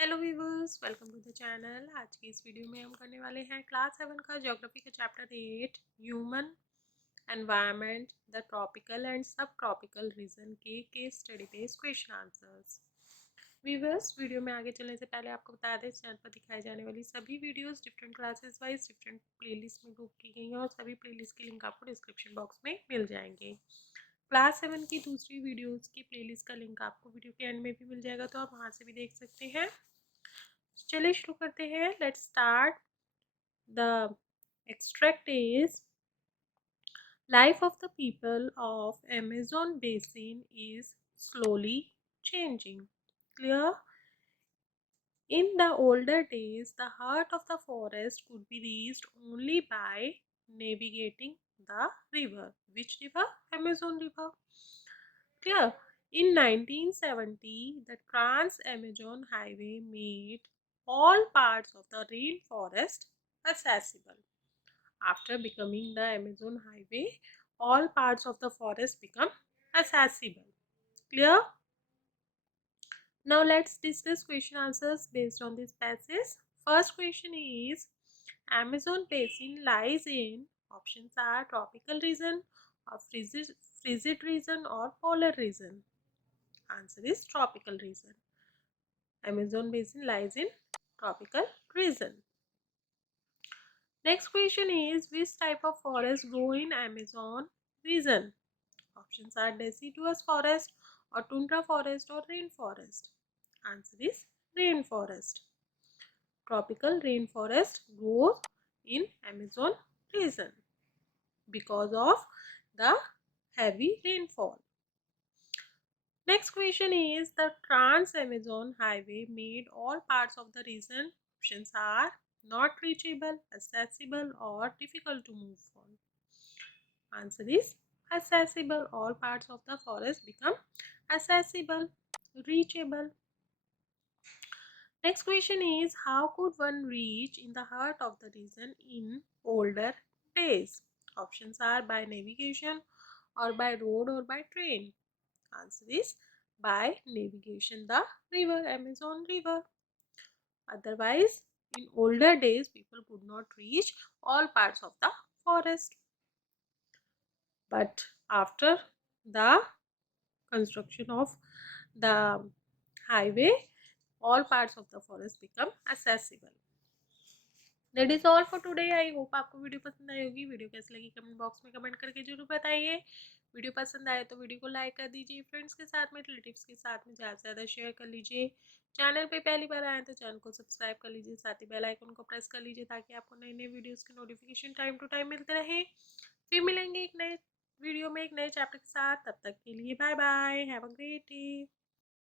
Hello viewers, welcome to the channel. आज की इस वीडियो में हम करने वाले हैं क्लास 7 का ज्योग्राफी का chapter 8 human environment the tropical and सब ट्रॉपिकल रीजन के case study based question answers. Viewers, video में आगे चलने से पहले आपको बता दें, इस चैनल पर दिखाई जाने वाली सभी videos different classes wise different playlist में ग्रुप की गई हैं और सभी प्लेलिस्ट की लिंक आपको डिस्क्रिप्शन बॉक्स में मिल जाएंगे। क्लास 7 की दूसरी वीडियोस की प्लेलिस्ट का लिंक आपको वीडियो के एंड में भी मिल जाएगा, तो आप वहाँ से भी देख सकते हैं। चलिए शुरू करते हैं। Let's start. The extract is life of the people of Amazon basin is slowly changing. Clear? In the older days, the heart of the forest could be reached only by navigating the river. Which river? Amazon River. Clear? In 1970, the Trans-Amazon Highway made all parts of the rainforest accessible. After becoming the Amazon Highway, all parts of the forest become accessible. Clear? Now let's discuss question answers based on this passage. First question is, Amazon basin lies in, options are tropical region or frigid region or polar region. Answer is tropical region. Amazon basin lies in tropical region. Next question is, which type of forest grow in Amazon region? Options are deciduous forest or tundra forest or rainforest. Answer is rainforest. Tropical rainforest grows in Amazon region because of the heavy rainfall. Next question is, the Trans-Amazon Highway made all parts of the region. Options are not reachable, accessible or difficult to move on. Answer is accessible. All parts of the forest become accessible, reachable. Next question is, how could one reach in the heart of the region in older days? Options are by navigation or by road or by train. Answer is by navigation, the river, Amazon River. Otherwise, in older days, people could not reach all parts of the forest. But after the construction of the highway, all parts of the forest become accessible. That is all for today. I hope आपको video पसंद आई होगी। Video कैसी लगी comment box में comment करके जरूर बताइए। Video पसंद आए तो वीडियो को लाइक कर दीजिए, फ्रेंड्स के साथ में, रिलेटिव्स के साथ में ज़्यादा से ज़्यादा शेयर कर लीजिए। चैनल पे पहली बार आए तो चैनल को सब्सक्राइब कर लीजिए, साथ ही बेल आइकन को प्रेस कर लीजिए ताकि आपको नए नए वीडियोज़ की नोटिफिकेशन टाइम टू टाइम मिलते रहे। फिर मिलेंगे एक नए वीडियो में एक नए चैप्टर के साथ। तब तक के लिए bye bye, have a great day.